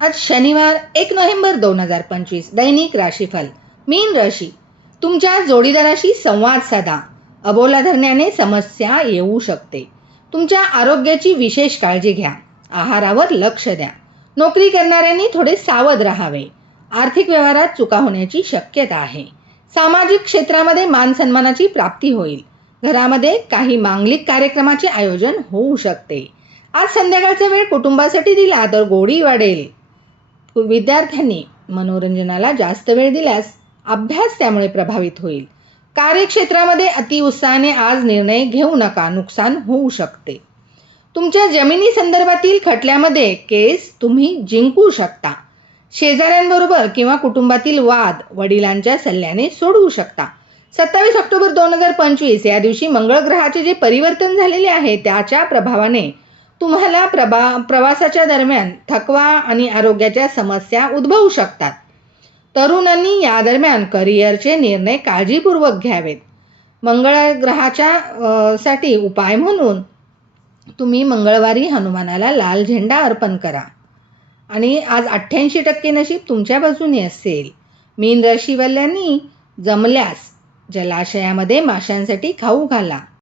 आज शनिवार 1 नोव्हेंबर 2025 दैनिक राशीफल. मीन राशी. तुमच्या जोडीदाराशी संवाद साधा. अबोला धरण्याने समस्या येऊ शकते. तुमच्या आरोग्याची विशेष काळजी घ्या. आहारावर लक्ष द्या. नोकरी करणाऱ्यांनी थोडे सावध राहावे. आर्थिक व्यवहारात चुका होण्याची शक्यता आहे. सामाजिक क्षेत्रामध्ये मान सन्मानाची प्राप्ती होईल. घरामध्ये काही मांगलिक कार्यक्रमाचे आयोजन होऊ शकते. आज संध्याकाळचा वेळ कुटुंबासाठी दिला तर गोडी वाढेल. विद्यार्थ्यांनी मनोरंजनाला जास्त वेळ दिल्यास अभ्यास त्यामुळे प्रभावित होईल. कार्यक्षेत्रामध्ये अतिउत्साहाने आज निर्णय घेऊ नका, नुकसान होऊ शकते. तुमच्या जमिनी संदर्भातील खटल्यामध्ये केस तुम्ही जिंकू शकता. शेजाऱ्यांबरोबर किंवा कुटुंबातील वाद वडिलांच्या सल्ल्याने सोडवू शकता. 27 ऑक्टोबर 2025 या दिवशी मंगळ ग्रहाचे जे परिवर्तन झालेले आहे त्याच्या प्रभावाने तुम्हाला प्रवासाच्या दरम्यान थकवा आणि आरोग्याच्या समस्या उद्भवू शकतात. तरुणांनी या दरम्यान करिअरचे निर्णय काळजीपूर्वक घ्यावेत. मंगळ ग्रहाच्या साठी उपाय म्हणून तुम्ही मंगळवारी हनुमानाला लाल झेंडा अर्पण करा. आणि आज 88% नशीब तुमच्या बाजूने असेल. मीन राशीवाल्यांनी जमल्यास जलाशयामध्ये माशांसाठी खाऊ घाला.